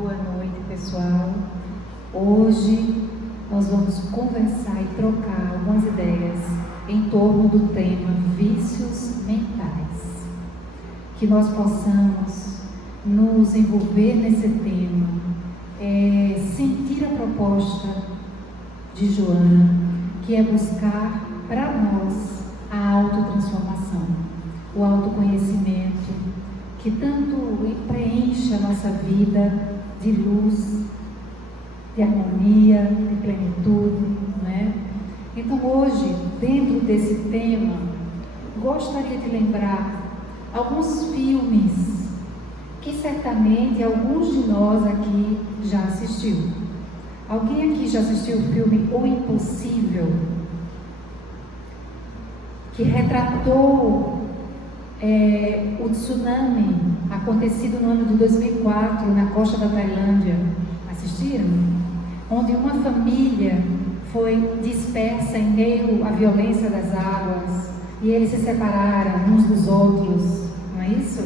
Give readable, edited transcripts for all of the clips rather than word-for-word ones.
Boa noite, pessoal. Hoje nós vamos conversar e trocar algumas ideias em torno do tema vícios mentais. Que nós possamos nos envolver nesse tema, sentir a proposta de Joana, que é buscar para nós a autotransformação, o autoconhecimento, que tanto preenche a nossa vida de luz, de harmonia, de plenitude, não é? Então hoje, dentro desse tema, gostaria de lembrar alguns filmes que certamente alguns de nós aqui já assistiu. Alguém aqui já assistiu o filme O Impossível? Que retratou o tsunami acontecido no ano de 2004 na costa da Tailândia. Assistiram? Onde uma família foi dispersa em meio à violência das águas e eles se separaram uns dos outros, não é isso?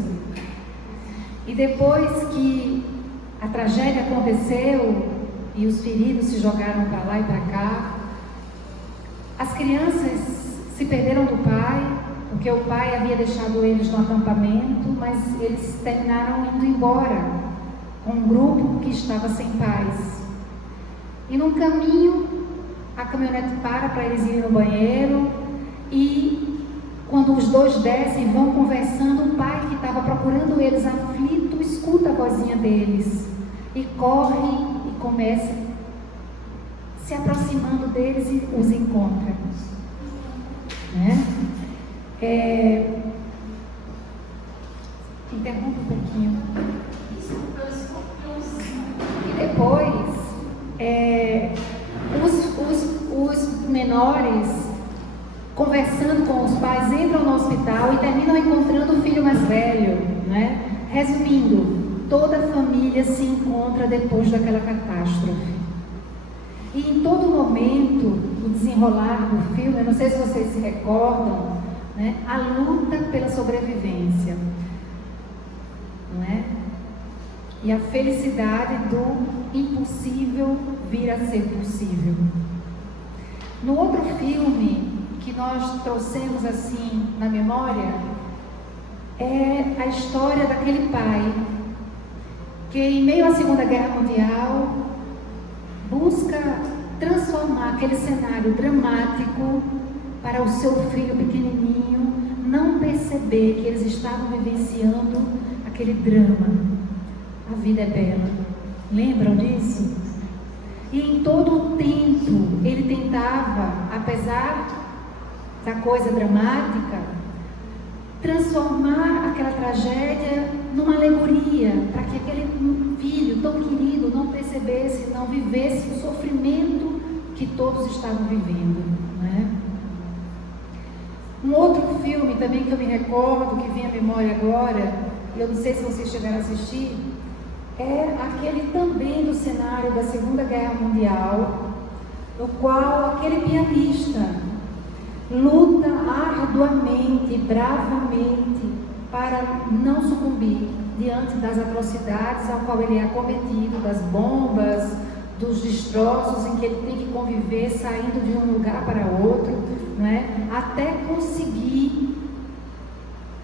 E depois que a tragédia aconteceu e os feridos se jogaram para lá e para cá, as crianças se perderam do pai, porque o pai havia deixado eles no acampamento, mas eles terminaram indo embora com um grupo que estava sem pais. E no caminho, a caminhonete para eles irem no banheiro, e quando os dois descem, vão conversando, o pai que estava procurando eles aflito, escuta a vozinha deles, e corre e começa se aproximando deles e os encontra. Né? Interrompa um pouquinho. E depois, os menores, conversando com os pais, entram no hospital e terminam encontrando o filho mais velho, né? Resumindo, toda a família se encontra depois daquela catástrofe. E em todo momento, o desenrolar do filme, eu não sei se vocês se recordam, né, a luta pela sobrevivência, não é? E a felicidade do impossível vir a ser possível. No outro filme que nós trouxemos assim na memória, é a história daquele pai que em meio à Segunda Guerra Mundial busca transformar aquele cenário dramático para o seu filho pequenininho não perceber que eles estavam vivenciando aquele drama. A vida é bela. Lembram disso? E em todo o tempo ele tentava, apesar da coisa dramática, transformar aquela tragédia numa alegoria, para que aquele filho tão querido não percebesse, não vivesse o sofrimento que todos estavam vivendo, não é? Um outro filme também que eu me recordo, que vem à memória agora, e eu não sei se vocês chegaram a assistir, é aquele também do cenário da Segunda Guerra Mundial, no qual aquele pianista luta arduamente, bravamente, para não sucumbir diante das atrocidades ao qual ele é acometido, das bombas, dos destroços em que ele tem que conviver, saindo de um lugar para outro, não é? Até conseguir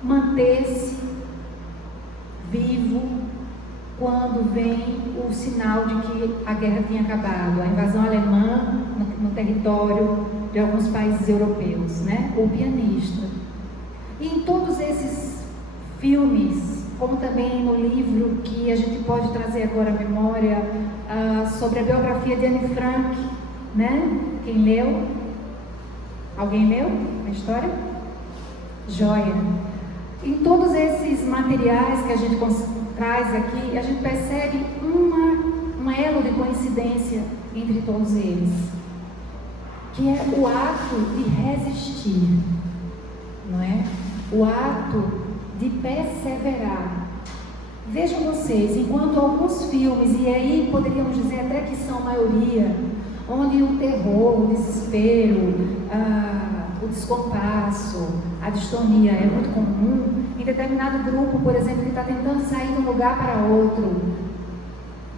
manter-se vivo quando vem o sinal de que a guerra tinha acabado, a invasão alemã no território de alguns países europeus, né? O pianista. E em todos esses filmes, como também no livro que a gente pode trazer agora à memória, sobre a biografia de Anne Frank, né? Quem leu? Alguém leu a história? Joia! Em todos esses materiais que a gente traz aqui, a gente percebe um elo de coincidência entre todos eles, que é o ato de resistir, não é? O ato de perseverar. Vejam vocês, enquanto alguns filmes, e aí poderíamos dizer até que são a maioria, onde o terror, o desespero, o descompasso, a distonia é muito comum, em determinado grupo, por exemplo, que está tentando sair de um lugar para outro,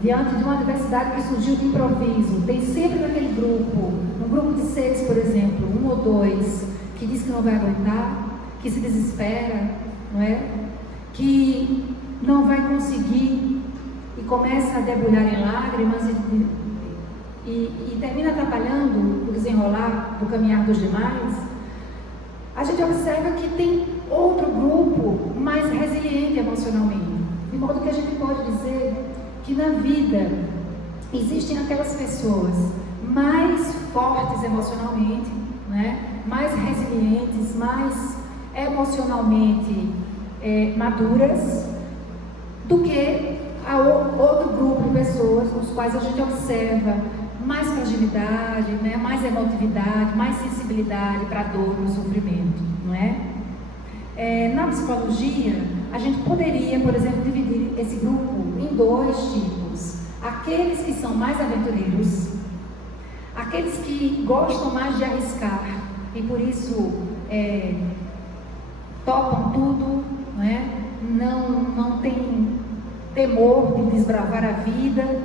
diante de uma adversidade que surgiu de improviso, tem sempre naquele grupo, um grupo de 6, por exemplo, 1 ou 2, que diz que não vai aguentar, que se desespera, não é? Que não vai conseguir e começa a debulhar em lágrimas e termina atrapalhando o desenrolar do caminhar dos demais. A gente observa que tem outro grupo mais resiliente emocionalmente, de modo que a gente pode dizer que na vida existem aquelas pessoas mais fortes emocionalmente, né? Mais resilientes, mais emocionalmente maduras, do que outro grupo de pessoas nos quais a gente observa mais fragilidade, né? Mais emotividade, mais sensibilidade para a dor e o sofrimento, não é? Na psicologia, a gente poderia, por exemplo, dividir esse grupo em 2 tipos. Aqueles que são mais aventureiros, aqueles que gostam mais de arriscar e por isso topam tudo, né? Não tem temor de desbravar a vida,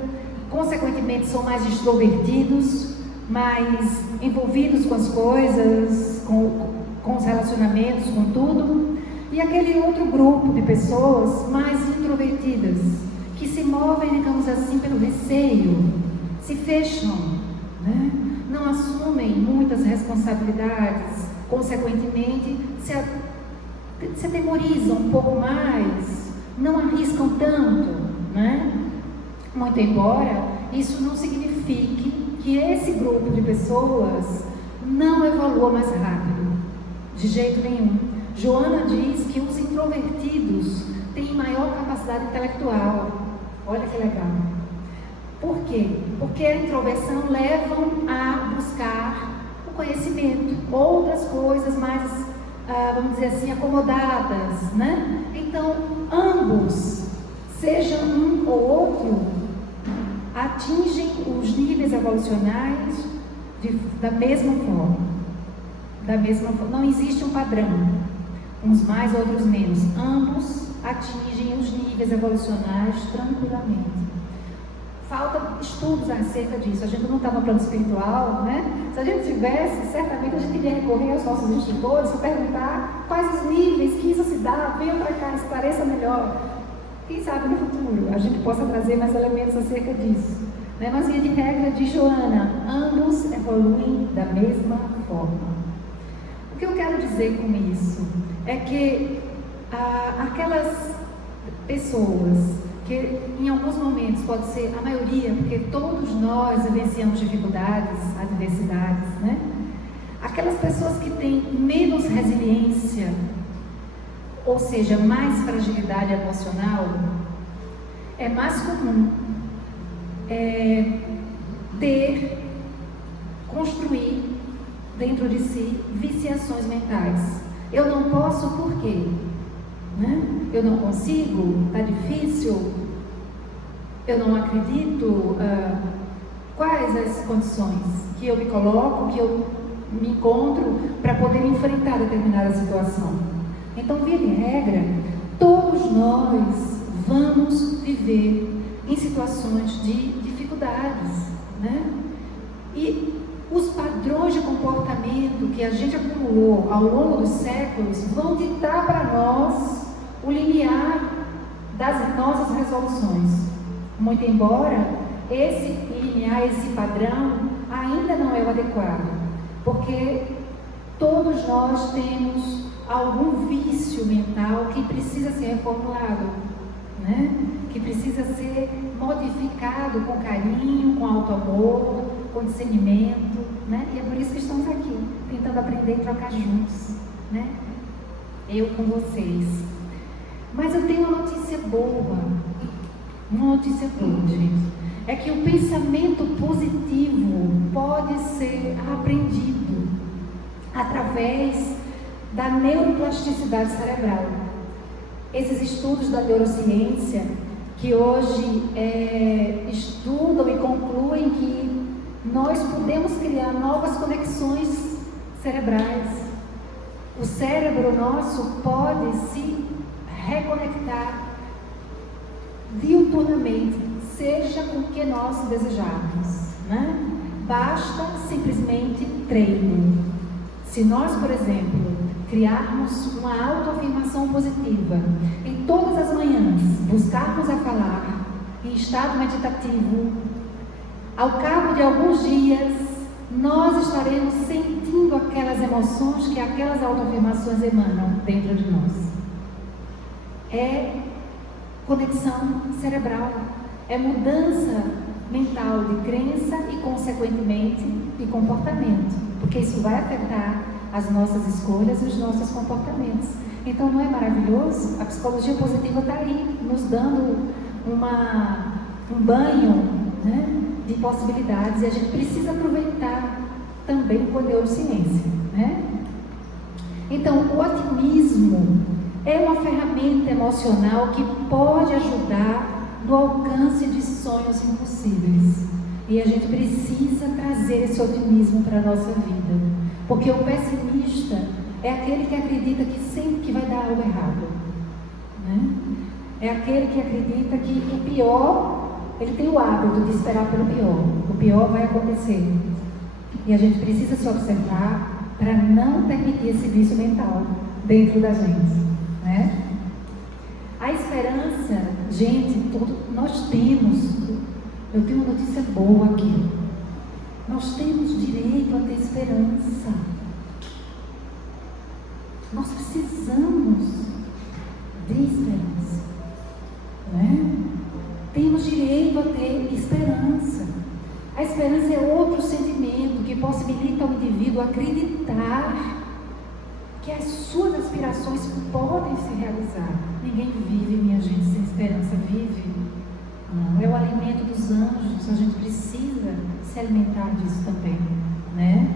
consequentemente são mais extrovertidos, mais envolvidos com as coisas, com os relacionamentos, com tudo. E aquele outro grupo de pessoas mais introvertidas, que se movem, digamos assim, pelo receio, se fecham, né? Não assumem muitas responsabilidades, consequentemente se atemorizam um pouco mais, não arriscam tanto, né? Muito embora isso não signifique que esse grupo de pessoas não evolua mais rápido, de jeito nenhum. Joana diz que os introvertidos têm maior capacidade intelectual. Olha que legal. Por quê? Porque a introversão leva a buscar o conhecimento, outras coisas mais, vamos dizer assim, acomodadas, né? Então, ambos, seja um ou outro, atingem os níveis evolucionais da mesma forma. Não existe um padrão. Uns mais, outros menos. Ambos atingem os níveis evolucionais tranquilamente. Falta estudos acerca disso. A gente não está no plano espiritual, né? Se a gente tivesse, certamente a gente iria recorrer aos nossos instrutores e perguntar quais os níveis que isso se dá, venha para cá, esclareça melhor. Quem sabe no futuro a gente possa trazer mais elementos acerca disso, né? Mas, via de regra, de Joana, ambos evoluem da mesma forma. O que eu quero dizer com isso é que aquelas pessoas que em alguns momentos pode ser a maioria, porque todos nós vivenciamos dificuldades, adversidades, né? Aquelas pessoas que têm menos resiliência, ou seja, mais fragilidade emocional, é mais comum construir dentro de si viciações mentais. Eu não posso por quê? Né? Eu não consigo, está difícil, eu não acredito. Quais as condições que eu me coloco, que eu me encontro para poder enfrentar determinada situação? Então, via de regra, todos nós vamos viver em situações de dificuldades, né? E os padrões de comportamento que a gente acumulou ao longo dos séculos vão ditar para nós o limiar das nossas resoluções. Muito embora esse limiar, esse padrão, ainda não é o adequado, porque todos nós temos algum vício mental que precisa ser reformulado, né? Que precisa ser modificado com carinho, com auto-amor, com discernimento, né? E é por isso que estamos aqui, tentando aprender e trocar juntos, né? Eu com vocês. Mas eu tenho uma notícia boa, gente. É que o pensamento positivo pode ser aprendido através da neuroplasticidade cerebral. Esses estudos da neurociência que hoje estudam e concluem que nós podemos criar novas conexões cerebrais. O cérebro nosso pode se reconectar diuturnamente, seja nós desejarmos, né? Basta simplesmente treino. Se nós, por exemplo, criarmos uma autoafirmação positiva e todas as manhãs buscarmos a falar em estado meditativo, ao cabo de alguns dias, nós estaremos sentindo aquelas emoções que aquelas autoafirmações emanam dentro de nós. É conexão cerebral, é mudança mental de crença e, consequentemente, de comportamento, porque isso vai afetar as nossas escolhas e os nossos comportamentos. Então, não é maravilhoso? A psicologia positiva está aí, nos dando um banho, né, de possibilidades, e a gente precisa aproveitar também com a neurociência, né? Então, o otimismo é uma ferramenta emocional que pode ajudar no alcance de sonhos impossíveis. E a gente precisa trazer esse otimismo para a nossa vida. Porque o pessimista é aquele que acredita que sempre que vai dar algo errado, né? É aquele que acredita que o pior, ele tem o hábito de esperar pelo pior. O pior vai acontecer. E a gente precisa se observar para não permitir esse vício mental dentro da gente, né? A esperança, gente, nós temos. Eu tenho uma notícia boa aqui. Nós temos direito a ter esperança. Nós precisamos de esperança, né? Temos direito a ter esperança. A esperança é outro sentimento que possibilita ao indivíduo acreditar que as suas aspirações podem se realizar. Ninguém vive, minha gente, sem esperança. Vive? Não. É o alimento dos anjos. A gente precisa se alimentar disso também, né?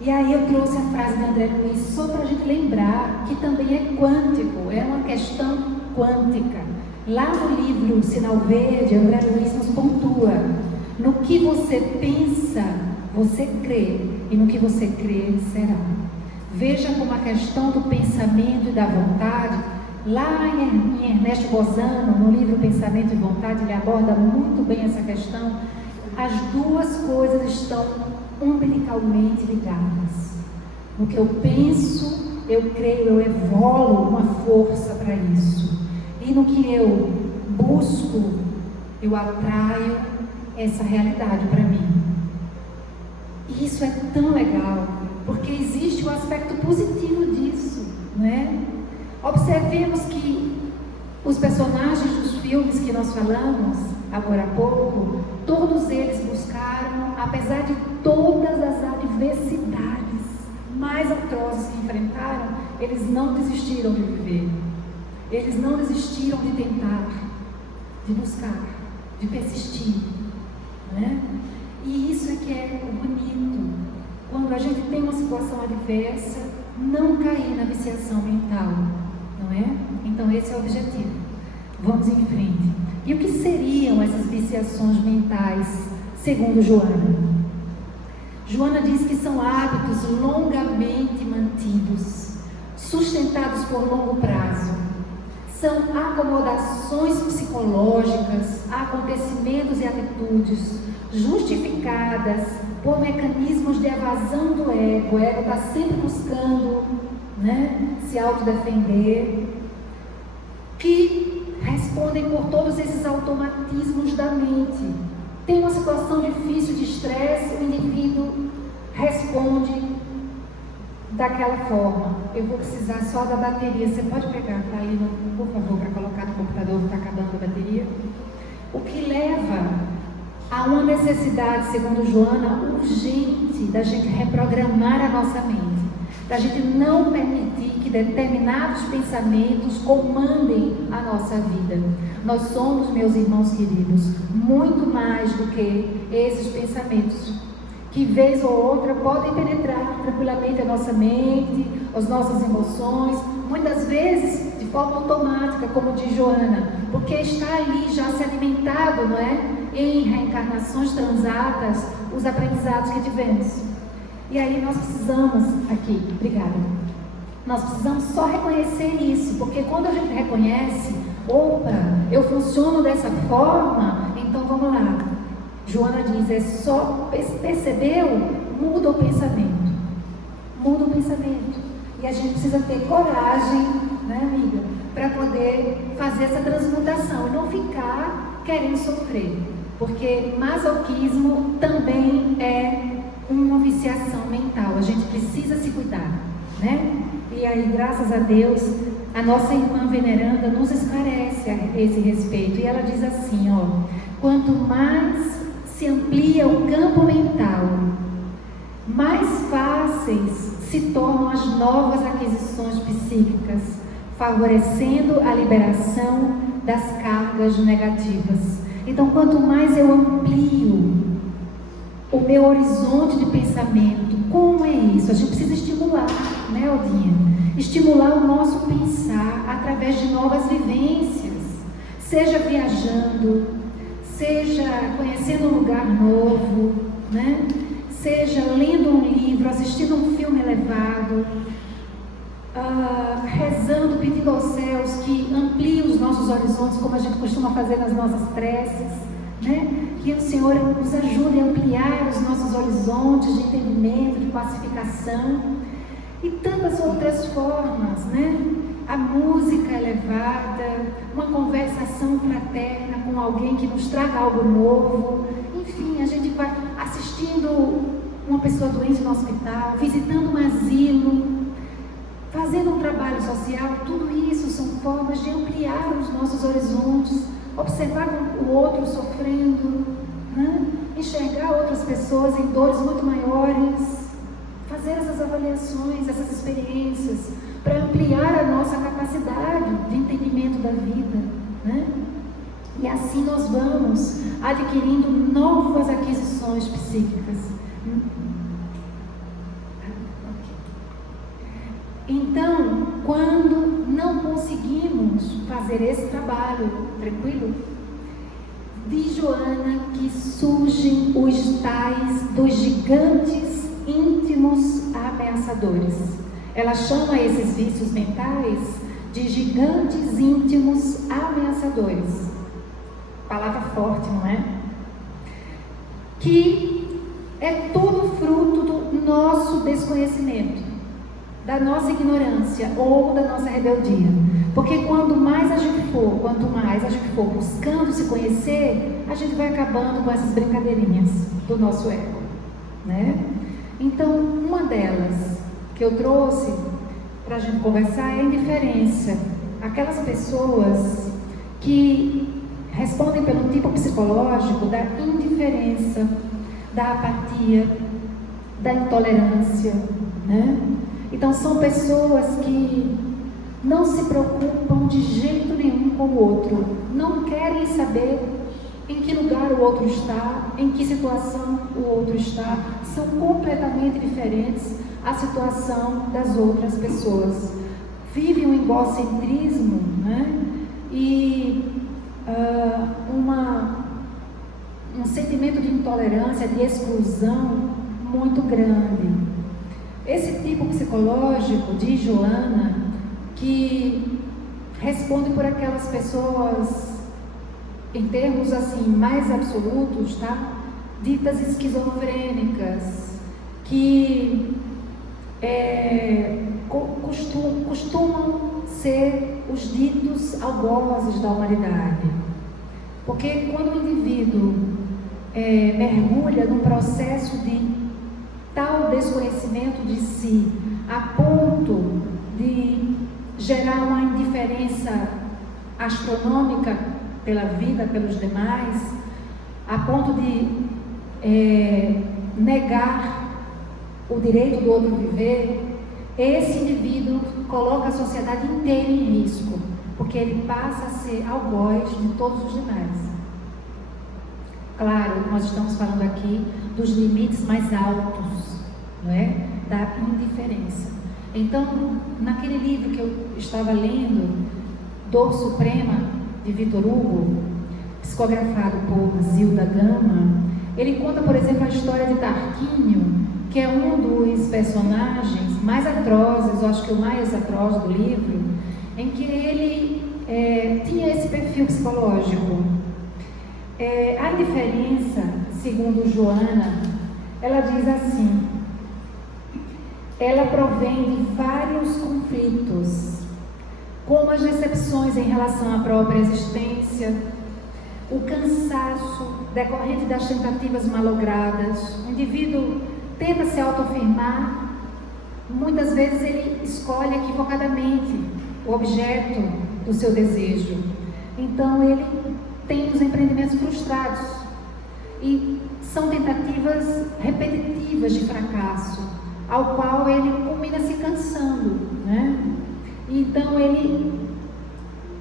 E aí eu trouxe a frase de André Luiz só para a gente lembrar que também é quântico, é uma questão quântica. Lá no livro Sinal Verde, André Luiz nos pontua: no que você pensa, você crê, e no que você crê, será. Veja como a questão do pensamento e da vontade, lá em Ernesto Bozano, no livro Pensamento e Vontade, ele aborda muito bem essa questão. As duas coisas estão umbilicalmente ligadas. No que eu penso, eu creio, eu evolo uma força para isso. E no que eu busco, eu atraio essa realidade para mim. E isso é tão legal, porque existe o aspecto positivo disso, não é? Observemos que os personagens dos filmes que nós falamos agora há pouco, todos eles buscaram, apesar de todas as adversidades mais atrozes que enfrentaram, eles não desistiram de viver. Eles não desistiram de tentar, de buscar, de persistir, né? E isso é que é o bonito. Quando a gente tem uma situação adversa, não cair na viciação mental, não é? Então esse é o objetivo. Vamos em frente. E o que seriam essas viciações mentais, segundo Joana? Joana diz que são hábitos longamente mantidos, sustentados por longo prazo. São acomodações psicológicas, acontecimentos e atitudes justificadas por mecanismos de evasão do ego. O ego está sempre buscando, né, se autodefender, que respondem por todos esses automatismos da mente. Tem uma situação difícil de estresse, o indivíduo responde daquela forma. Eu vou precisar só da bateria. Você pode pegar, tá aí, por favor, para colocar no computador, está acabando a bateria. O que leva a uma necessidade, segundo Joana, urgente da gente reprogramar a nossa mente, da gente não permitir que determinados pensamentos comandem a nossa vida. Nós somos, meus irmãos queridos, muito mais do que esses pensamentos que, vez ou outra, podem penetrar tranquilamente a nossa mente, as nossas emoções, muitas vezes de forma automática, como diz Joana, porque está ali já se alimentado, não é? Em reencarnações transatas, os aprendizados que tivemos. E aí nós precisamos, aqui, obrigada, nós precisamos só reconhecer isso, porque quando a gente reconhece, opa, eu funciono dessa forma, vamos lá. Joana diz, percebeu? Muda o pensamento. Muda o pensamento. E a gente precisa ter coragem, né, amiga, para poder fazer essa transmutação e não ficar querendo sofrer. Porque masoquismo também é uma viciação mental. A gente precisa se cuidar, né? E aí, graças a Deus, a nossa irmã veneranda nos esclarece a esse respeito. E ela diz assim, ó, quanto mais se amplia o campo mental, mais fáceis se tornam as novas aquisições psíquicas, favorecendo a liberação das cargas negativas. Então, quanto mais eu amplio o meu horizonte de pensamento, como é isso? A gente precisa estimular, né, Aldinha? Estimular o nosso pensar através de novas vivências, seja viajando, seja conhecendo um lugar novo, né? Seja lendo um livro, assistindo um filme elevado, rezando, pedindo aos céus que amplie os nossos horizontes, como a gente costuma fazer nas nossas preces, né? Que o Senhor nos ajude a ampliar os nossos horizontes de entendimento, de pacificação e tantas outras formas, né? A música elevada, uma conversação fraterna com alguém que nos traga algo novo, enfim, a gente vai assistindo uma pessoa doente no hospital, visitando um asilo, fazendo um trabalho social. Tudo isso são formas de ampliar os nossos horizontes, observar o outro sofrendo, né? Enxergar outras pessoas em dores muito maiores, fazer essas avaliações, essas experiências, para ampliar a nossa capacidade de entendimento da vida, né? E assim nós vamos adquirindo novas aquisições psíquicas. Então, quando não conseguimos fazer esse trabalho, tranquilo? Diz Joana que surgem os tais dos gigantes íntimos ameaçadores. Ela chama esses vícios mentais de gigantes íntimos ameaçadores. Palavra forte, não é? Que é todo fruto do nosso desconhecimento, da nossa ignorância ou da nossa rebeldia. Porque quanto mais a gente for buscando se conhecer, a gente vai acabando com essas brincadeirinhas do nosso ego, né? Então, uma delas que eu trouxe para a gente conversar é a indiferença. Aquelas pessoas que respondem pelo tipo psicológico da indiferença, da apatia, da intolerância, né? Então são pessoas que não se preocupam de jeito nenhum com o outro, não querem saber em que lugar o outro está, em que situação o outro está, são completamente diferentes à situação das outras pessoas. Vivem um egocentrismo, né? E um sentimento de intolerância, de exclusão muito grande. Esse tipo psicológico de Joana, que responde por aquelas pessoas, em termos assim mais absolutos, tá? Ditas esquizofrênicas, que costumam ser os ditos algozes da humanidade. Porque quando o indivíduo mergulha num processo de tal desconhecimento de si, a ponto de gerar uma indiferença astronômica pela vida, pelos demais, a ponto de negar o direito do outro viver, esse indivíduo coloca a sociedade inteira em risco, porque ele passa a ser algoz de todos os demais. Claro, nós estamos falando aqui dos limites mais altos, não é? Da indiferença. Então, naquele livro que eu estava lendo, Dor Suprema, de Victor Hugo, psicografado por Zilda Gama, ele conta, por exemplo, a história de Tarquínio, que é um dos personagens mais atrozes, eu acho que o mais atroz do livro, em que ele tinha esse perfil psicológico. A diferença, segundo Joana, ela diz assim: ela provém de vários conflitos, como as decepções em relação à própria existência, o cansaço decorrente das tentativas malogradas. O indivíduo tenta se autoafirmar, muitas vezes ele escolhe equivocadamente o objeto do seu desejo. Então ele tem os empreendimentos frustrados e são tentativas repetitivas de fracasso, ao qual ele culmina se cansando, né? Então ele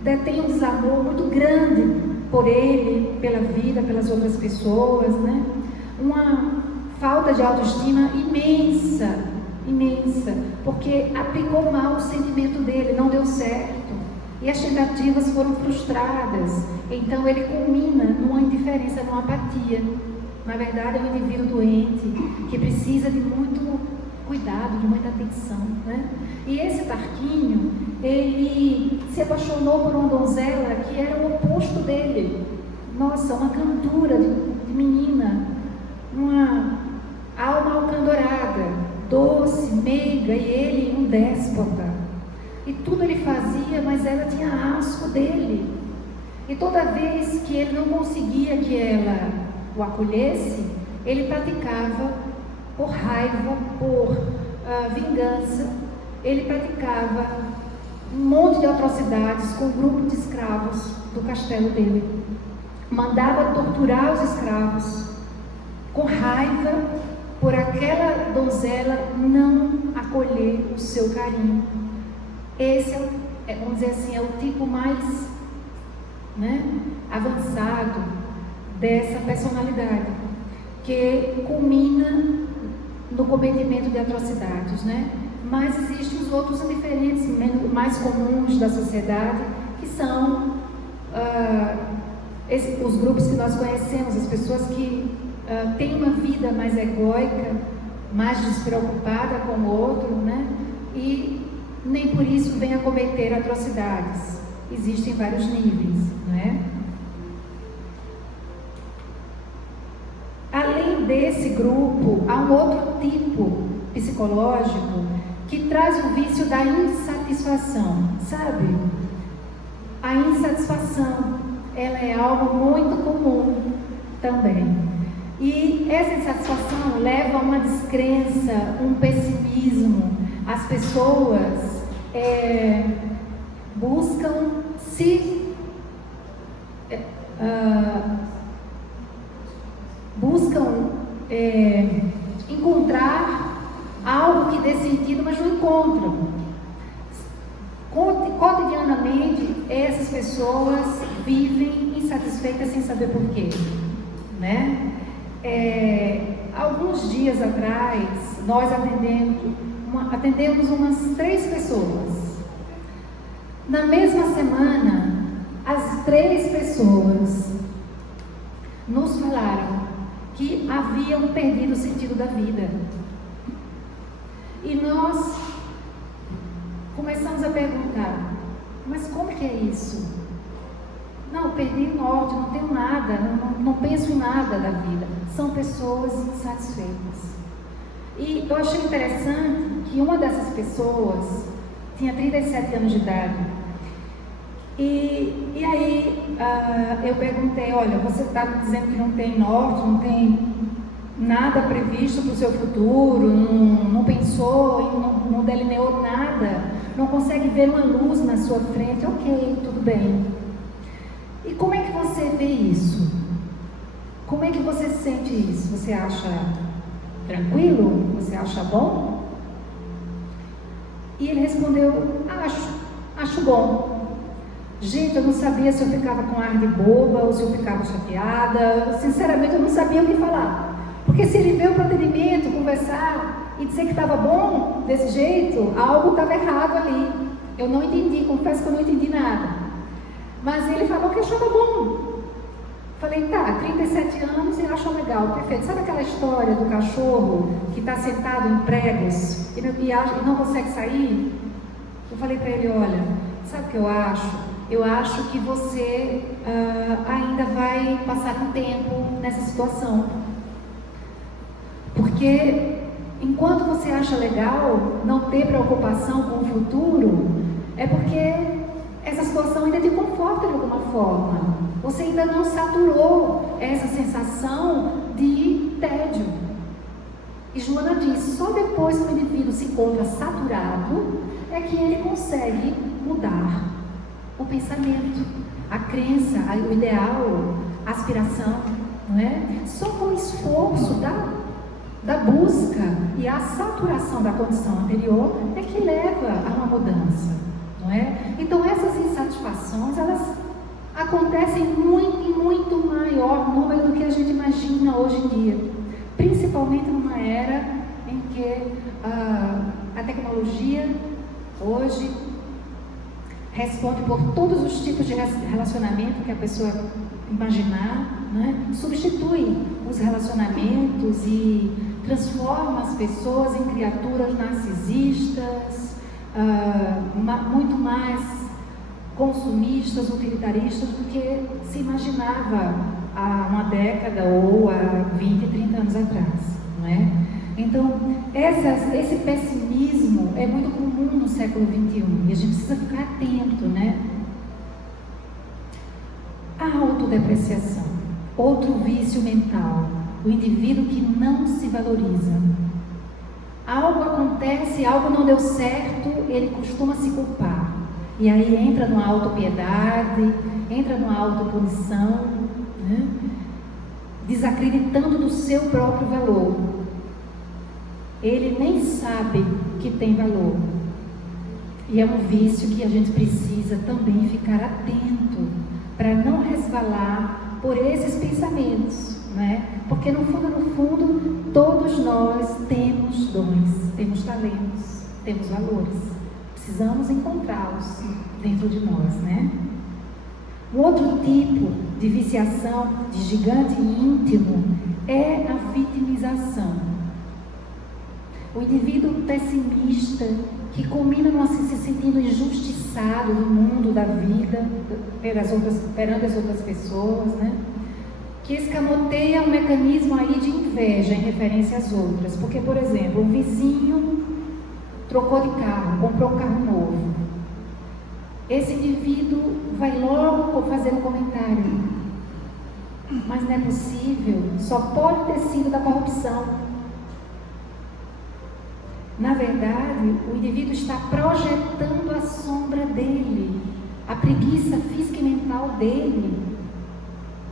detém um desamor muito grande por ele, pela vida, pelas outras pessoas, né? Uma falta de autoestima imensa, porque aplicou mal o sentimento dele, não deu certo, e as tentativas foram frustradas. Então ele culmina numa indiferença, numa apatia. Na verdade, é um indivíduo doente que precisa de muito cuidado, de muita atenção, né? E esse Tarquínio, ele se apaixonou por uma donzela que era o oposto dele. Nossa, uma cantora de menina, uma alma alcandorada, doce, meiga, e ele um déspota. E tudo ele fazia, mas ela tinha asco dele. E toda vez que ele não conseguia que ela o acolhesse, ele praticava, por raiva, por vingança, ele praticava um monte de atrocidades com um grupo de escravos do castelo dele. Mandava torturar os escravos, com raiva por aquela donzela não acolher o seu carinho. Esse vamos dizer assim, é o tipo mais, né, avançado dessa personalidade, que culmina no cometimento de atrocidades, né? Mas existem os outros indiferentes, mais comuns da sociedade, que são os grupos que nós conhecemos, as pessoas que têm uma vida mais egóica, mais despreocupada com o outro, né? E nem por isso vem a cometer atrocidades. Existem vários níveis, não é? Além desse grupo, há um outro tipo psicológico que traz o vício da insatisfação, sabe? A insatisfação, ela é algo muito comum também. E essa insatisfação leva a uma descrença, um pessimismo. As pessoas buscam encontrar algo que dê sentido, mas não encontram. Cotidianamente, essas pessoas vivem insatisfeitas sem saber porquê, né? Alguns dias atrás, nós atendemos umas 3 pessoas. Na mesma semana, as 3 pessoas nos falaram que haviam perdido o sentido da vida. E nós começamos a perguntar: mas como que é isso? Não, perdi o norte, não tenho nada, não penso em nada da vida. São pessoas insatisfeitas. E eu achei interessante que uma dessas pessoas tinha 37 anos de idade. E aí eu perguntei: olha, você está dizendo que não tem norte, não tem nada previsto para o seu futuro, não pensou, não delineou nada, não consegue ver uma luz na sua frente? Ok, tudo bem. E como é que você vê isso? Como é que você sente isso? Você acha tranquilo? Você acha bom? E ele respondeu: acho bom. Gente, eu não sabia se eu ficava com ar de boba ou se eu ficava chateada. Sinceramente, eu não sabia o que falar. Porque se ele veio para o atendimento, conversar e dizer que estava bom desse jeito, algo estava errado ali. Eu não entendi, confesso que eu não entendi nada. Mas ele falou que achava bom. Falei: tá, 37 anos e achou legal, perfeito. Sabe aquela história do cachorro que está sentado em pregos e não consegue sair? Eu falei para ele: olha, sabe o que eu acho? Eu acho que você ainda vai passar um tempo nessa situação. Porque enquanto você acha legal não ter preocupação com o futuro, é porque essa situação ainda te conforta de alguma forma. Você ainda não saturou essa sensação de tédio. E Joana diz, só depois que o indivíduo se encontra saturado, é que ele consegue mudar o pensamento, a crença, o ideal, a aspiração, não é? Só com o esforço da busca e a saturação da condição anterior é que leva a uma mudança, não é? Então essas insatisfações, elas acontecem em muito maior número do que a gente imagina hoje em dia, principalmente numa era em que a tecnologia hoje responde por todos os tipos de relacionamento que a pessoa imaginar, né? Substitui os relacionamentos e transforma as pessoas em criaturas narcisistas, muito mais consumistas, utilitaristas do que se imaginava há uma década ou há 20, 30 anos atrás, não é? Então, esse pessimismo é muito comum no século XXI e a gente precisa ficar atento, né? A autodepreciação, outro vício mental, o indivíduo que não se valoriza. Algo acontece, algo não deu certo, ele costuma se culpar. E aí entra numa autopiedade, entra numa autopunição, né? Desacreditando do seu próprio valor. Ele nem sabe que tem valor. E é um vício que a gente precisa também ficar atento para não resvalar por esses pensamentos, né? Porque no fundo, todos nós temos dons, temos talentos, temos valores. Precisamos encontrá-los dentro de nós, né? Um outro tipo de viciação, de gigante íntimo, é a vitimização. O indivíduo pessimista que culmina se sentindo injustiçado no mundo da vida, perante as outras pessoas, né? Que escamoteia um mecanismo aí de inveja em referência às outras. Porque, por exemplo, o vizinho trocou de carro, comprou um carro novo. Esse indivíduo vai logo fazer um comentário. Mas não é possível, só pode ter sido da corrupção. Na verdade, o indivíduo está projetando a sombra dele, a preguiça física e mental dele,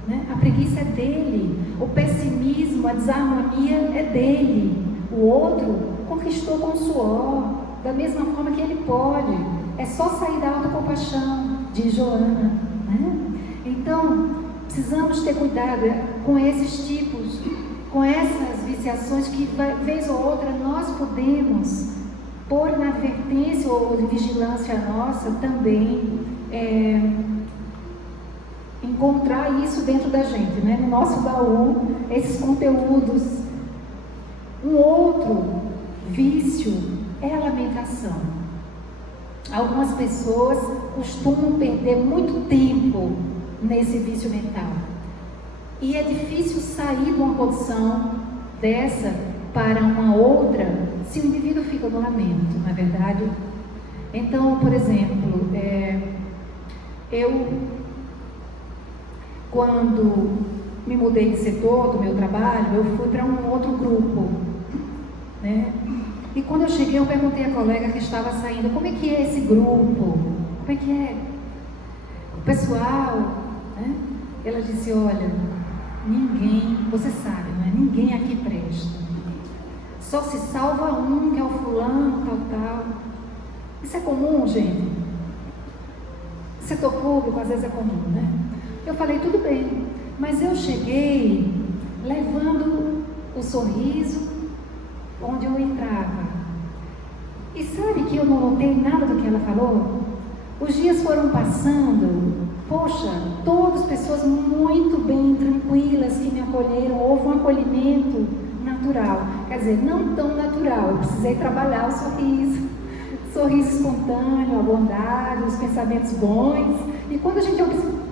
né? A preguiça é dele, o pessimismo, a desarmonia é dele. O outro conquistou com suor, da mesma forma que ele pode. É só sair da autocompaixão, diz Joana, né? Então, precisamos ter cuidado com esses tipos, com essas viciações que, vez ou outra, nós podemos pôr na advertência ou de vigilância nossa também, encontrar isso dentro da gente, né? No nosso baú, esses conteúdos. Um outro vício é a lamentação. Algumas pessoas costumam perder muito tempo nesse vício mental. E é difícil sair de uma condição dessa para uma outra se o indivíduo fica no lamento, não é verdade? Então, por exemplo, eu, quando me mudei de setor do meu trabalho, eu fui para um outro grupo, né? E quando eu cheguei, eu perguntei à colega que estava saindo, como é que é esse grupo? Como é que é? O pessoal, né? Ela disse, olha, ninguém, você sabe, não é? Ninguém aqui presta. Só se salva um, que é o fulano, tal. Isso é comum, gente? Setor público, às vezes é comum, né? Eu falei, tudo bem, mas eu cheguei levando o sorriso onde eu entrava. E sabe que eu não notei nada do que ela falou? Os dias foram passando, poxa, todas pessoas muito bem, tranquilas, que me acolheram, houve um acolhimento natural. Quer dizer, não tão natural, eu precisei trabalhar o sorriso espontâneo, a bondade, os pensamentos bons. E quando a gente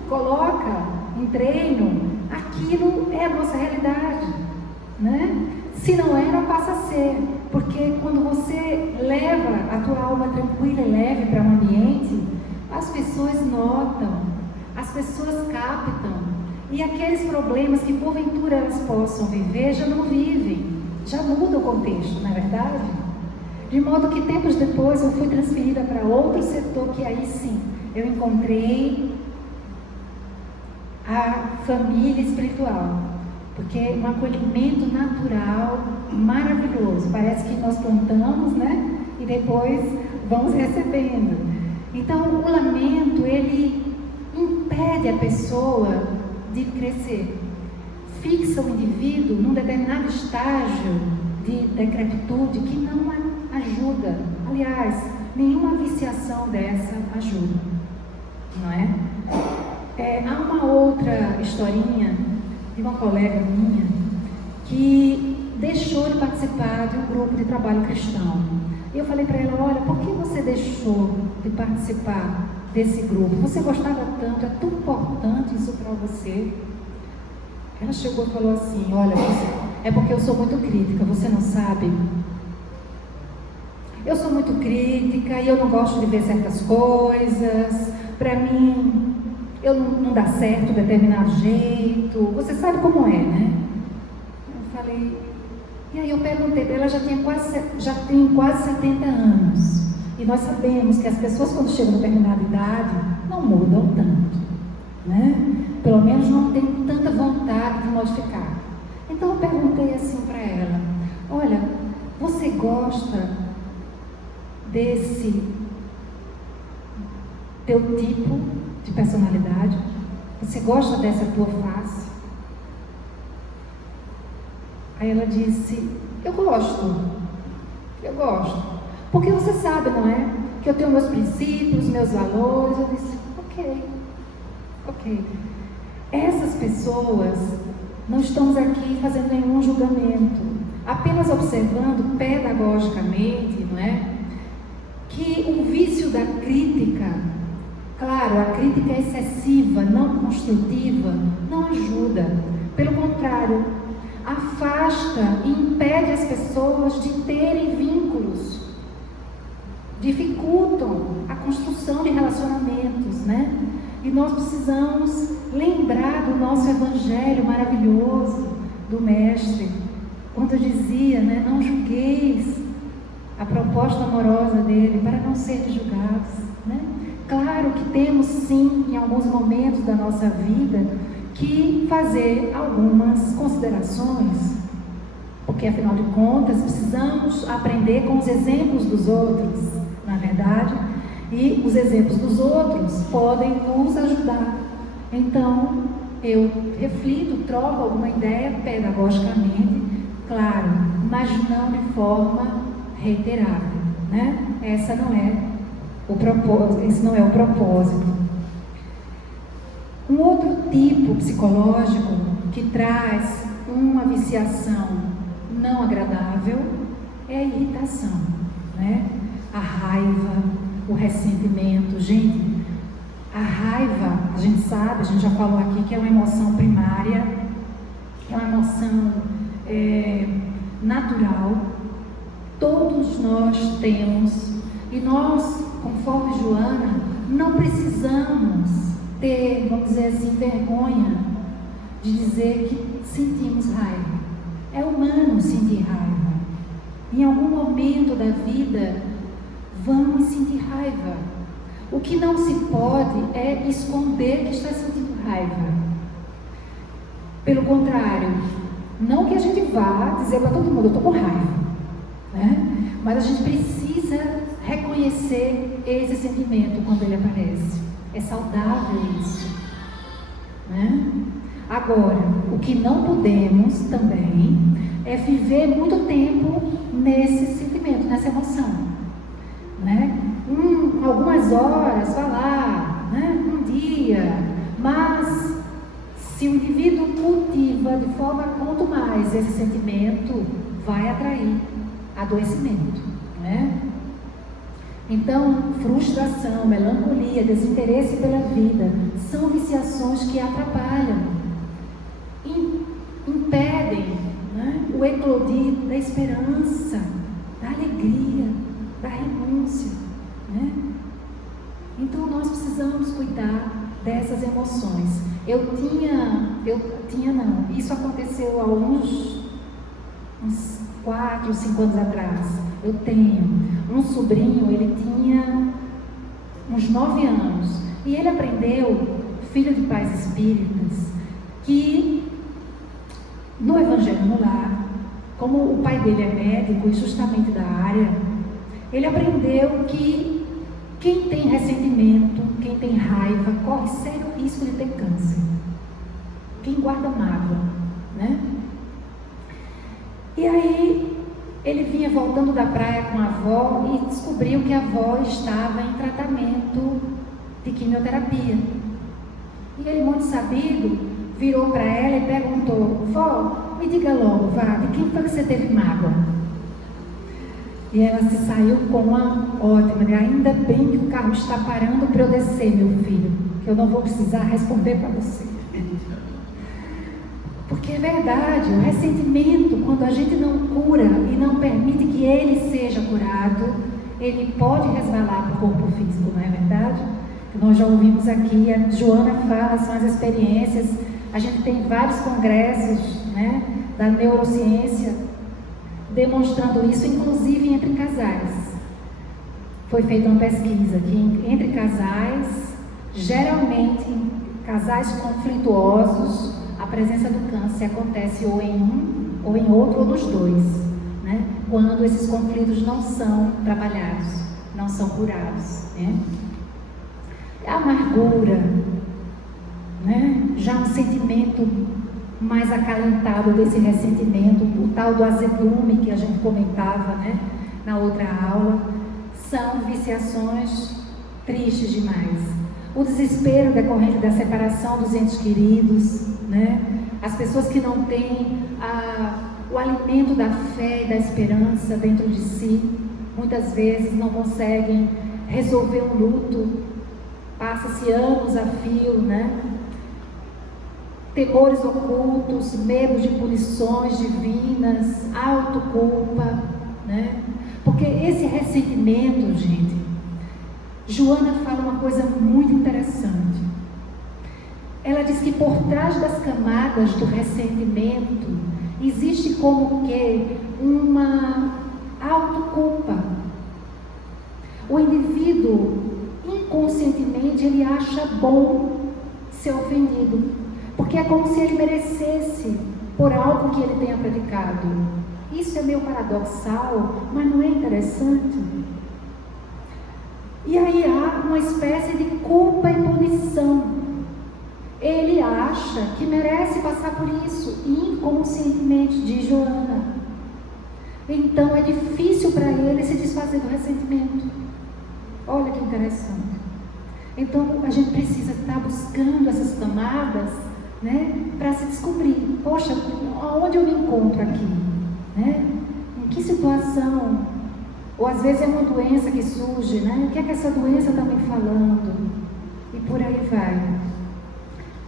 coloca em treino, aquilo é a nossa realidade, né? Se não era, passa a ser, porque quando você leva a tua alma tranquila e leve para um ambiente, as pessoas notam, as pessoas captam, e aqueles problemas que porventura elas possam viver, já não vivem, já muda o contexto, não é verdade? De modo que tempos depois eu fui transferida para outro setor, que aí sim, eu encontrei a família espiritual, porque é um acolhimento natural, maravilhoso, parece que nós plantamos, né? E depois vamos recebendo. Então o lamento, ele impede a pessoa de crescer, fixa o indivíduo num determinado estágio de decrepitude que não ajuda. Aliás, nenhuma viciação dessa ajuda, não é? Há uma outra historinha de uma colega minha que deixou de participar de um grupo de trabalho cristão. E eu falei para ela: olha, por que você deixou de participar desse grupo? Você gostava tanto, é tão importante isso para você. Ela chegou e falou assim: olha, é porque eu sou muito crítica, você não sabe? Eu sou muito crítica e eu não gosto de ver certas coisas. Para mim, não dá certo de determinado jeito. Você sabe como é, né? Eu falei... E aí eu perguntei para ela, já tem quase 70 anos. E nós sabemos que as pessoas, quando chegam a determinada idade, não mudam tanto, né? Pelo menos não tem tanta vontade de modificar. Então eu perguntei assim para ela: olha, você gosta desse teu tipo de personalidade? Você gosta dessa tua face? Aí ela disse: eu gosto. Porque você sabe, não é? Que eu tenho meus princípios, meus valores. Eu disse: ok. Essas pessoas, não estamos aqui fazendo nenhum julgamento, apenas observando pedagogicamente, não é? Que o vício da crítica, claro, a crítica excessiva, não construtiva, não ajuda. Pelo contrário, afasta e impede as pessoas de terem vínculos, dificultam a construção de relacionamentos, né? E nós precisamos lembrar do nosso evangelho maravilhoso do Mestre, quando dizia, né, não julgueis, a proposta amorosa dele, para não serem julgados, né? Claro que temos sim, em alguns momentos da nossa vida, que fazer algumas considerações, porque afinal de contas precisamos aprender com os exemplos dos outros, na verdade, e os exemplos dos outros podem nos ajudar. Então eu reflito, troco alguma ideia pedagogicamente, claro, mas não de forma reiterável, né? Esse não é o propósito. Um outro tipo psicológico que traz uma viciação não agradável é a irritação, né? A raiva, o ressentimento. Gente, a raiva, a gente sabe, a gente já falou aqui que é uma emoção primária, é uma emoção natural, todos nós temos, e nós, conforme Joana, não precisamos ter, vamos dizer assim, vergonha de dizer que sentimos raiva. É humano sentir raiva. Em algum momento da vida, vamos sentir raiva. O que não se pode é esconder que está sentindo raiva. Pelo contrário, não que a gente vá dizer para todo mundo: eu estou com raiva, né? Mas a gente precisa reconhecer esse sentimento quando ele aparece. É saudável isso, né? Agora, o que não podemos também é viver muito tempo nesse sentimento, nessa emoção, né? Algumas horas, vai lá, né? Um dia, mas se o indivíduo cultiva de forma quanto mais esse sentimento, vai atrair adoecimento, né? Então, frustração, melancolia, desinteresse pela vida são viciações que atrapalham. eclodir da esperança, da alegria, da renúncia, né? Então nós precisamos cuidar dessas emoções. Isso aconteceu há uns 4 ou 5 anos atrás. Eu tenho um sobrinho, ele tinha uns 9 anos, e ele aprendeu, filho de pais espíritas, que no Evangelho no Lar, como o pai dele é médico e justamente da área, ele aprendeu que quem tem ressentimento, quem tem raiva, corre sério risco de ter câncer. Quem guarda mágoa, né? E aí ele vinha voltando da praia com a avó e descobriu que a avó estava em tratamento de quimioterapia. E ele, muito sabido, virou para ela e perguntou: vó, me diga logo, vá, de quem foi que você teve mágoa? E ela se saiu com uma ótima, né? Ainda bem que o carro está parando para eu descer, meu filho, que eu não vou precisar responder para você. Porque é verdade, o ressentimento, quando a gente não cura e não permite que ele seja curado, ele pode resvalar para o corpo físico, não é verdade? Nós já ouvimos aqui, a Joana fala, são as experiências, a gente tem vários congressos, né, da neurociência, demonstrando isso, inclusive entre casais. Foi feita uma pesquisa que entre casais, geralmente casais conflituosos, a presença do câncer acontece ou em um, ou em outro, ou nos dois, né? Quando esses conflitos não são trabalhados, não são curados, né? A amargura, né? Já um sentimento mais acalentado desse ressentimento, o tal do azedume que a gente comentava, né, na outra aula, são viciações tristes demais. O desespero decorrente da separação dos entes queridos, né? As pessoas que não têm o alimento da fé e da esperança dentro de si, muitas vezes não conseguem resolver um luto, passa-se anos a fio, né? Temores ocultos, medo de punições divinas, autoculpa, né? Porque esse ressentimento, gente, Joana fala uma coisa muito interessante. Ela diz que por trás das camadas do ressentimento existe como que uma autoculpa. O indivíduo, inconscientemente, ele acha bom ser ofendido, porque é como se ele merecesse por algo que ele tenha praticado. Isso é meio paradoxal, mas não é interessante? E aí há uma espécie de culpa e punição. Ele acha que merece passar por isso, inconscientemente, diz Joana. Então é difícil para ele se desfazer do ressentimento. Olha que interessante. Então a gente precisa estar buscando essas camadas, né, para se descobrir. Poxa, onde eu me encontro aqui? Né? Em que situação? Ou às vezes é uma doença que surge, né? O que é que essa doença está me falando? E por aí vai.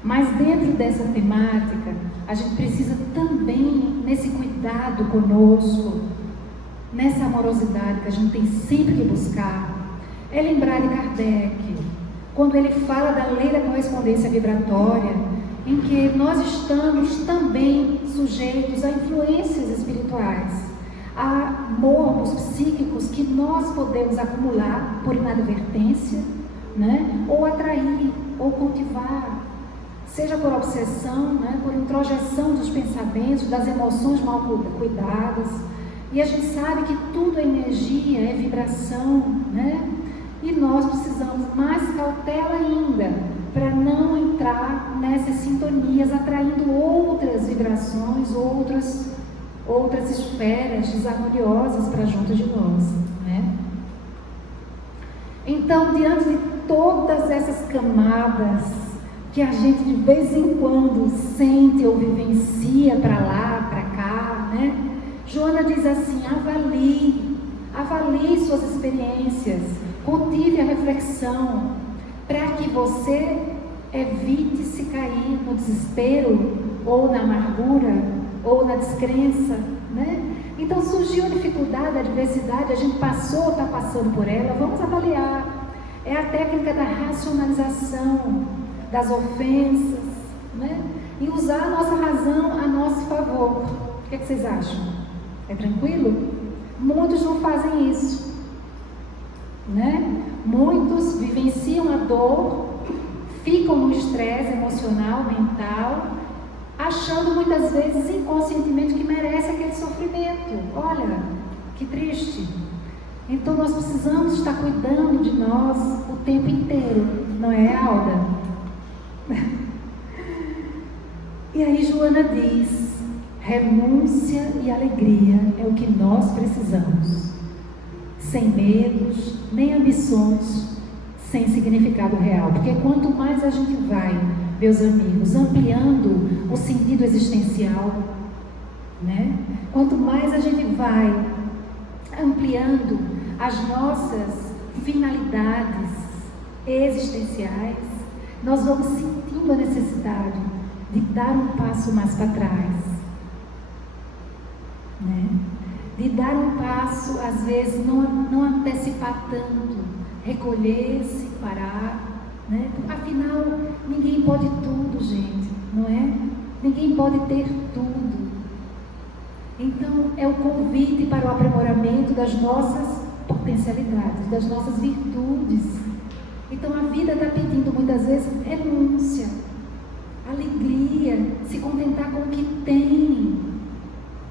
Mas dentro dessa temática, a gente precisa também, nesse cuidado conosco, nessa amorosidade que a gente tem sempre que buscar, é lembrar de Kardec, quando ele fala da lei da correspondência vibratória, em que nós estamos também sujeitos a influências espirituais, a morbos psíquicos que nós podemos acumular por inadvertência, né? Ou atrair, ou cultivar, seja por obsessão, né? Por introjeção dos pensamentos, das emoções mal cuidadas. E a gente sabe que tudo é energia, é vibração, né? E nós precisamos mais cautela ainda, para não entrar nessas sintonias, atraindo outras vibrações, outras esferas desarmoniosas para junto de nós, né? Então, diante de todas essas camadas que a gente de vez em quando sente ou vivencia para lá, para cá, né? Joana diz assim: avalie suas experiências, cultive a reflexão, para que você evite se cair no desespero, ou na amargura, ou na descrença, né? Então surgiu a dificuldade, a adversidade, a gente passou, está passando por ela, vamos avaliar. É a técnica da racionalização das ofensas, né? E usar a nossa razão a nosso favor. O que vocês acham? É tranquilo? Muitos não fazem isso, né? Muitos vivenciam a dor, ficam no estresse emocional, mental, achando muitas vezes inconscientemente que merece aquele sofrimento. Olha, que triste. Então nós precisamos estar cuidando de nós o tempo inteiro, não é, Alda? E aí Joana diz: renúncia e alegria é o que nós precisamos, sem medos, nem ambições, sem significado real. Porque quanto mais a gente vai, meus amigos, ampliando o sentido existencial, né? Quanto mais a gente vai ampliando as nossas finalidades existenciais, nós vamos sentindo a necessidade de dar um passo mais para trás, né? De dar um passo, às vezes, não antecipar tanto, recolher-se, parar, né? Afinal, ninguém pode tudo, gente, não é? Ninguém pode ter tudo. Então, é o convite para o aprimoramento das nossas potencialidades, das nossas virtudes. Então, a vida está pedindo muitas vezes renúncia, alegria, se contentar com o que tem,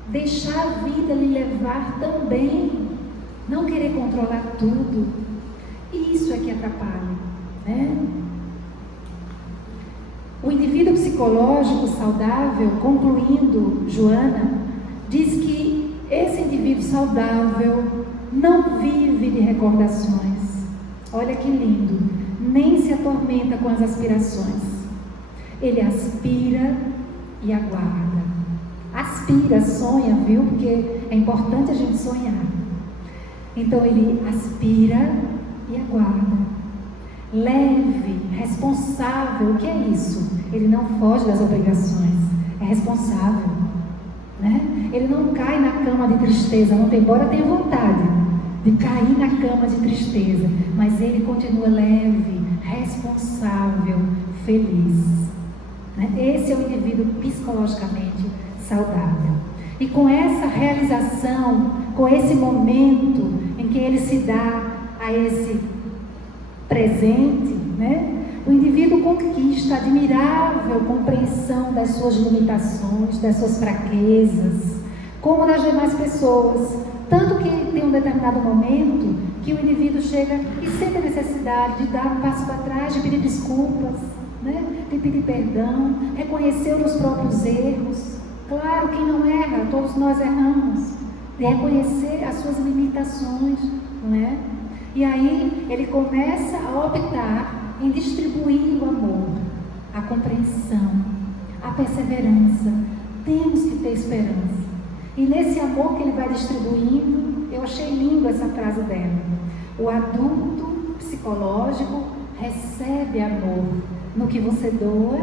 deixar a vida lhe levar também, não querer controlar tudo. Isso é que atrapalha, né? O indivíduo psicológico saudável, concluindo Joana, diz que esse indivíduo saudável não vive de recordações. Olha que lindo, nem se atormenta com as aspirações. Ele aspira e aguarda. Aspira, sonha, viu? Porque é importante a gente sonhar. Então ele aspira e aguarda. Leve, responsável. O que é isso? Ele não foge das obrigações, é responsável, né? Ele não cai na cama de tristeza, muito embora tenha vontade de cair na cama de tristeza, mas ele continua leve, responsável, feliz, né? Esse é o indivíduo psicologicamente saudável. E com essa realização, com esse momento em que ele se dá a esse presente, né? O indivíduo conquista a admirável compreensão das suas limitações, das suas fraquezas, como das demais pessoas. Tanto que tem um determinado momento que o indivíduo chega e sente a necessidade de dar um passo para trás, de pedir desculpas, né? De pedir perdão, reconhecer os próprios erros. Claro, quem não erra, todos nós erramos. De reconhecer as suas limitações, não é? E aí ele começa a optar em distribuir o amor, a compreensão, a perseverança. Temos que ter esperança. E nesse amor que ele vai distribuindo, eu achei lindo essa frase dela. O adulto psicológico recebe amor. No que você doa,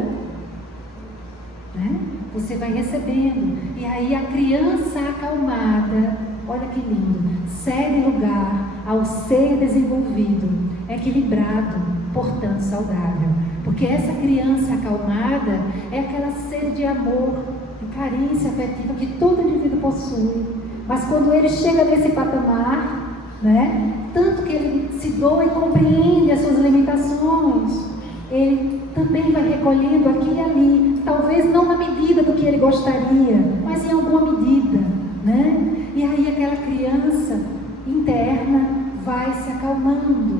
né? Você vai recebendo. E aí a criança acalmada, olha que lindo, cede lugar ao ser desenvolvido, equilibrado, portanto saudável. Porque essa criança acalmada é aquela sede de amor, de carência afetiva que todo indivíduo possui. Mas quando ele chega nesse patamar, né, tanto que ele se doa e compreende as suas limitações, ele também vai recolhendo aqui e ali, talvez não na medida do que ele gostaria, mas em alguma medida, né? E aí aquela criança interna vai se acalmando,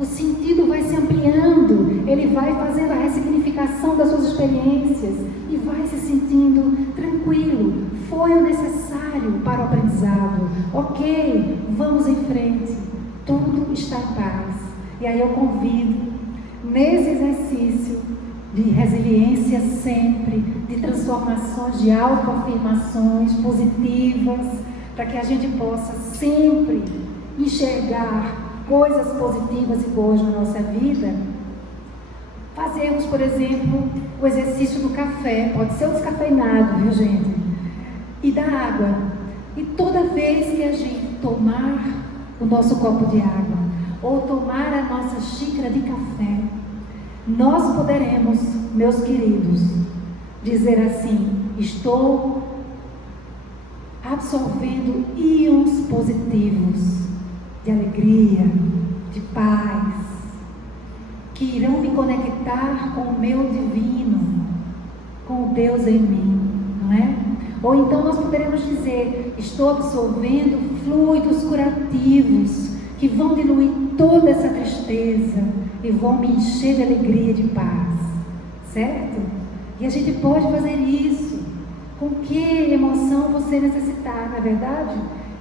o sentido vai se ampliando, ele vai fazendo a ressignificação das suas experiências e vai se sentindo tranquilo. Foi o necessário para o aprendizado. Ok, vamos em frente, tudo está em paz. E aí eu convido, nesse exercício de resiliência sempre, de transformações, de autoafirmações positivas, para que a gente possa sempre enxergar coisas positivas e boas na nossa vida. Fazemos, por exemplo, o exercício do café, pode ser o descafeinado, viu gente? E da água. E toda vez que a gente tomar o nosso copo de água, ou tomar a nossa xícara de café, nós poderemos, meus queridos, dizer assim: estou absorvendo íons positivos de alegria, de paz, que irão me conectar com o meu divino, com o Deus em mim, não é? Ou então nós poderemos dizer: estou absorvendo fluidos curativos que vão diluir toda essa tristeza e vão me encher de alegria e de paz, certo? E a gente pode fazer isso com que emoção você necessitar, não é verdade?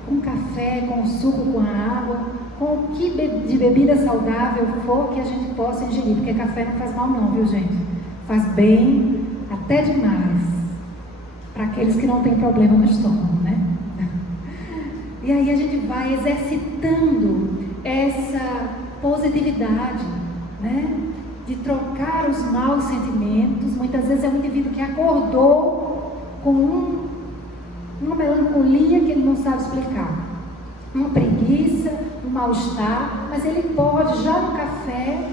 Com café, com suco, com a água, com o que de bebida saudável for que a gente possa ingerir, porque café não faz mal não, viu gente? Faz bem até demais, para aqueles que não têm problema no estômago, né? E aí a gente vai exercitando essa positividade, né? De trocar os maus sentimentos. Muitas vezes é um indivíduo que acordou com uma melancolia que ele não sabe explicar, uma preguiça, um mal-estar, mas ele pode já no café,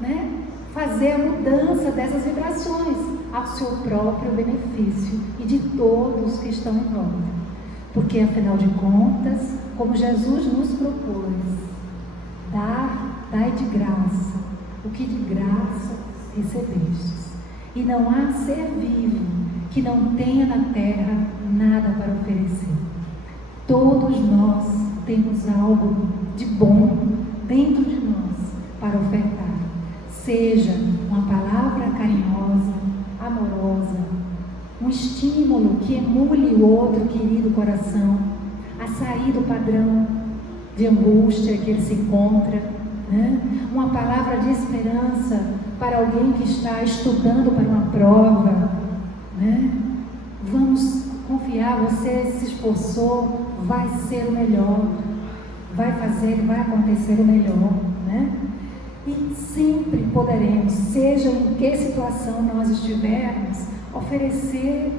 né, fazer a mudança dessas vibrações ao seu próprio benefício e de todos que estão em volta, porque afinal de contas, como Jesus nos propôs, dai de graça o que de graça recebestes, e não há ser vivo que não tenha na terra nada para oferecer. Todos nós temos algo de bom dentro de nós para ofertar, seja uma palavra carinhosa, amorosa, um estímulo que emule o outro querido coração a sair do padrão de angústia que ele se encontra, né? Uma palavra de esperança para alguém que está estudando para uma prova, né? Vamos confiar, você se esforçou, vai ser o melhor, vai acontecer o melhor, né? E sempre poderemos, seja em que situação nós estivermos, oferecer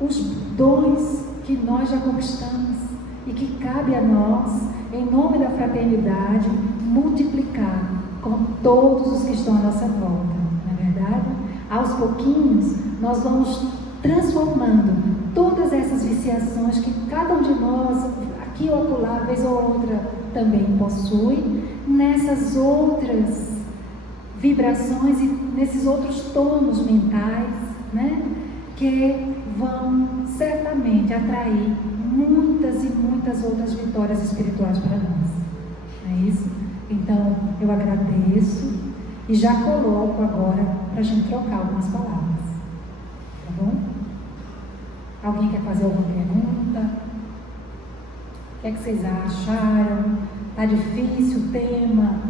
os dons que nós já conquistamos e que cabe a nós, em nome da fraternidade, multiplicar com todos os que estão à nossa volta, não é verdade? Aos pouquinhos, nós vamos transformando todas essas viciações que cada um de nós, aqui ou acolá, vez ou outra, também possui, nessas outras vibrações e nesses outros tons mentais, né? Que vão certamente atrair muitas e muitas outras vitórias espirituais para nós. Não é isso? Então, eu agradeço e já coloco agora para a gente trocar algumas palavras. Tá bom? Alguém quer fazer alguma pergunta? O que é que vocês acharam? Está difícil o tema?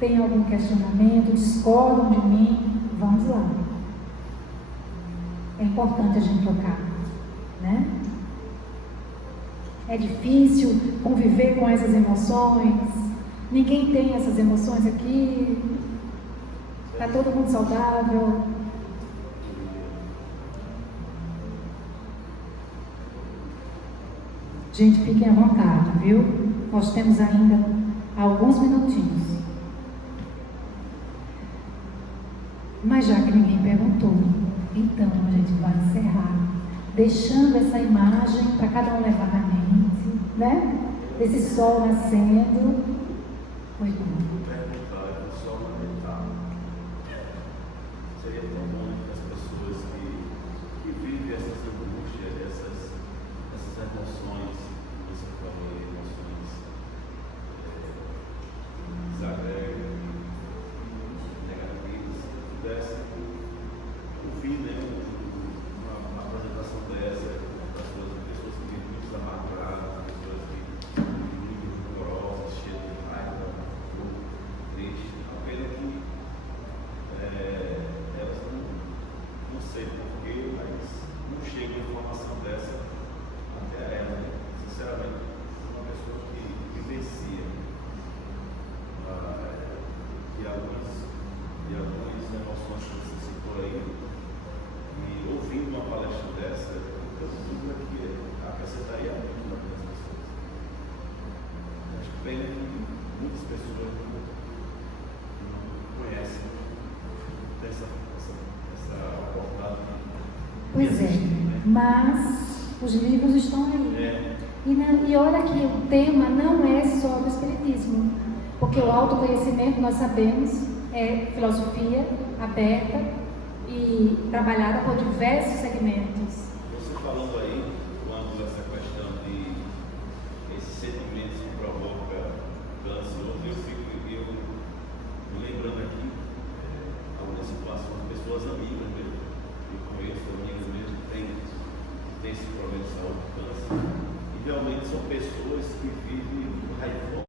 Tem algum questionamento? Discordam de mim? Vamos lá. É importante a gente trocar, né? É difícil conviver com essas emoções. Ninguém tem essas emoções aqui. Está todo mundo saudável. Gente, fiquem à vontade, viu? Nós temos ainda alguns minutinhos. Mas já que ninguém perguntou, então a gente vai encerrar, deixando essa imagem para cada um levar na mente, né? Desse sol nascendo. Pois não. Seria tão bom que as pessoas que vivem essas angústias, essas emoções, que você falou, emoções desagregadas, negativas, pudessem ouvir, né, uma apresentação dessa, das pessoas que vivem muito amarguradas, pessoas que vivem muito rigorosas, cheias de raiva, Pois é, mas os livros estão aí. E olha que o tema não é só do Espiritismo, porque o autoconhecimento, nós sabemos, é filosofia aberta e trabalhada por diversos segmentos. Você falando aí, quando essa questão de esses sentimentos que provoca pela ansioso, eu fico